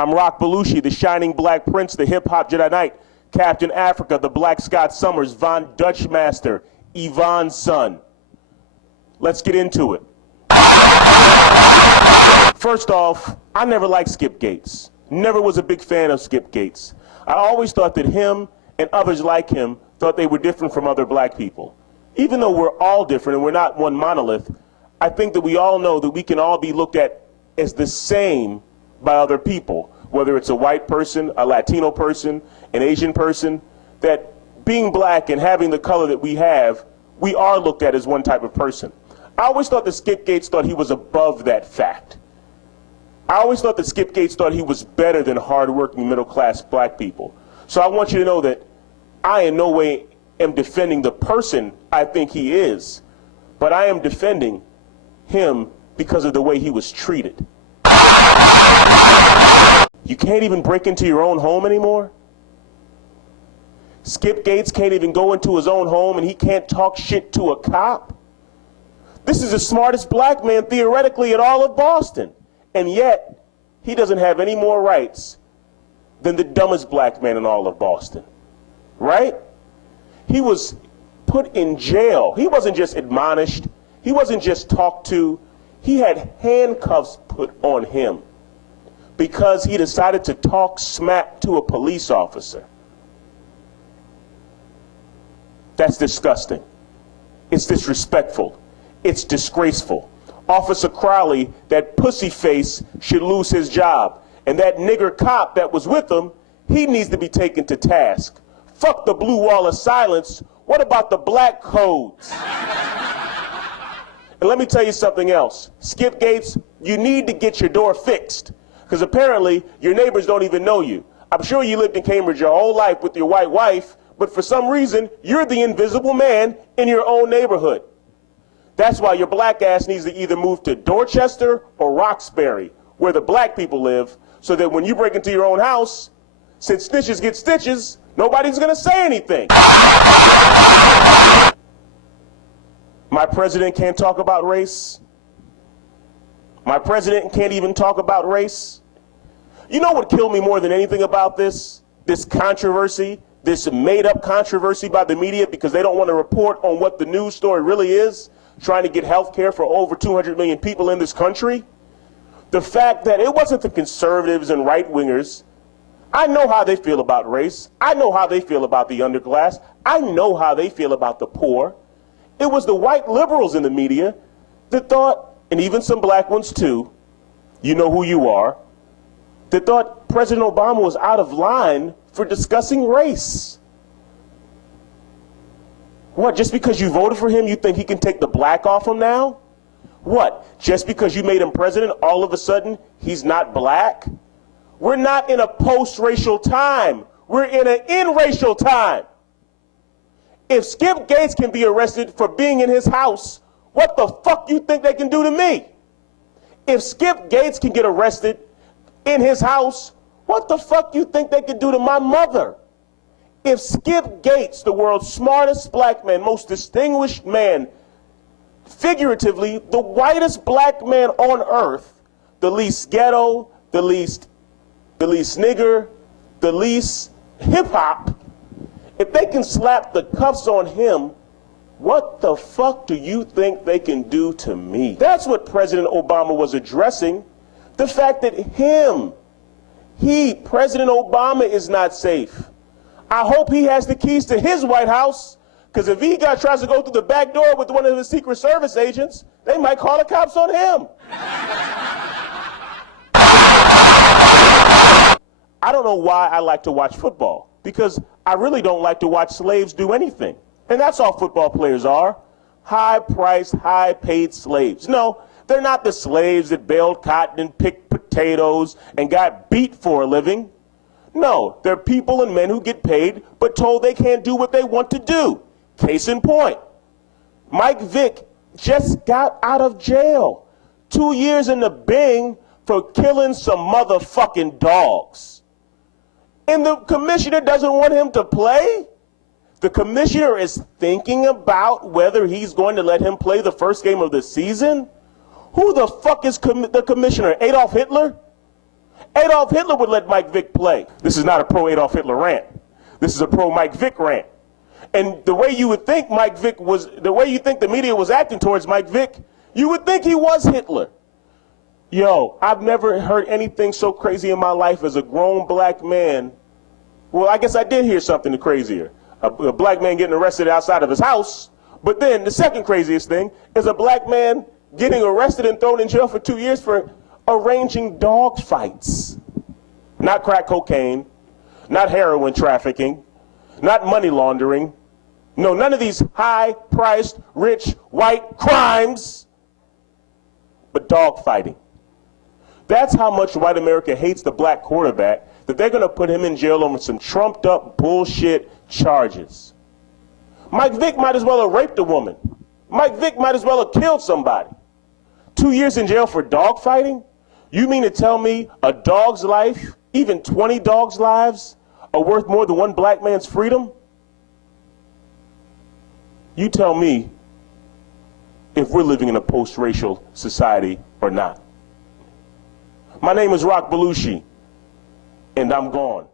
I'm Rock Belushi, the shining black prince, the hip-hop Jedi Knight, Captain Africa, the Black Scott Summers, Von Dutchmaster, Yvonne's son. Let's get into it. First off, I never liked Skip Gates. Never was a big fan of Skip Gates. I always thought that him and others like him thought they were different from other black people. Even though we're all different and we're not one monolith, I think that we all know that we can all be looked at as the same by other people, whether it's a white person, a Latino person, an Asian person, that being black and having the color that we have, we are looked at as one type of person. I always thought that Skip Gates thought he was above that fact. I always thought that Skip Gates thought he was better than hardworking middle-class black people. So I want you to know that I in no way am defending the person I think he is, but I am defending him because of the way he was treated. You can't even break into your own home anymore? Skip Gates can't even go into his own home and he can't talk shit to a cop? This is the smartest black man theoretically in all of Boston. And yet, he doesn't have any more rights than the dumbest black man in all of Boston. Right? He was put in jail. He wasn't just admonished. He wasn't just talked to. He had handcuffs put on him because he decided to talk smack to a police officer. That's disgusting. It's disrespectful. It's disgraceful. Officer Crowley, that pussy face, should lose his job. And that nigger cop that was with him, he needs to be taken to task. Fuck the blue wall of silence. What about the black codes? And let me tell you something else. Skip Gates, you need to get your door fixed. Because apparently, your neighbors don't even know you. I'm sure you lived in Cambridge your whole life with your white wife, but for some reason, you're the invisible man in your own neighborhood. That's why your black ass needs to either move to Dorchester or Roxbury, where the black people live, so that when you break into your own house, since snitches get stitches, nobody's gonna say anything. My president can't talk about race. My president can't even talk about race. You know what killed me more than anything about this controversy, this made-up controversy by the media because they don't want to report on what the news story really is? Trying to get health care for over 200 million people in this country? The fact that it wasn't the conservatives and right-wingers. I know how they feel about race. I know how they feel about the underclass. I know how they feel about the poor. It was the white liberals in the media that thought, and even some black ones too, you know who you are, that thought President Obama was out of line for discussing race. What, just because you voted for him, you think he can take the black off him now? What, just because you made him president, all of a sudden, he's not black? We're not in a post-racial time. We're in an in-racial time. If Skip Gates can be arrested for being in his house, what the fuck you think they can do to me? If Skip Gates can get arrested in his house, what the fuck you think they can do to my mother? If Skip Gates, the world's smartest black man, most distinguished man, figuratively, the whitest black man on earth, the least ghetto, the least nigger, the least hip-hop, if they can slap the cuffs on him, what the fuck do you think they can do to me? That's what President Obama was addressing. The fact that President Obama is not safe. I hope he has the keys to his White House, because if he tries to go through the back door with one of his Secret Service agents, they might call the cops on him. I don't know why I like to watch football, because I really don't like to watch slaves do anything. And that's all football players are. High-priced, high-paid slaves. No, they're not the slaves that baled cotton and picked potatoes and got beat for a living. No, they're people and men who get paid but told they can't do what they want to do. Case in point, Mike Vick just got out of jail. 2 years in the Bing for killing some motherfucking dogs. And the commissioner doesn't want him to play? The commissioner is thinking about whether he's going to let him play the first game of the season? Who the fuck is the commissioner? Adolf Hitler? Adolf Hitler would let Mike Vick play. This is not a pro-Adolf Hitler rant. This is a pro-Mike Vick rant. And the way you would think Mike Vick was, the way you think the media was acting towards Mike Vick, you would think he was Hitler. Yo, I've never heard anything so crazy in my life as a grown black man. Well, I guess I did hear something crazier. A black man getting arrested outside of his house. But then the second craziest thing is a black man getting arrested and thrown in jail for 2 years for arranging dog fights. Not crack cocaine, not heroin trafficking, not money laundering. No, none of these high-priced, rich, white crimes, but dog fighting. That's how much white America hates the black quarterback, that they're going to put him in jail over some trumped-up bullshit charges. Mike Vick might as well have raped a woman. Mike Vick might as well have killed somebody. 2 years in jail for dog fighting? You mean to tell me a dog's life, even 20 dogs' lives, are worth more than one black man's freedom? You tell me if we're living in a post-racial society or not. My name is Rock Belushi, and I'm gone.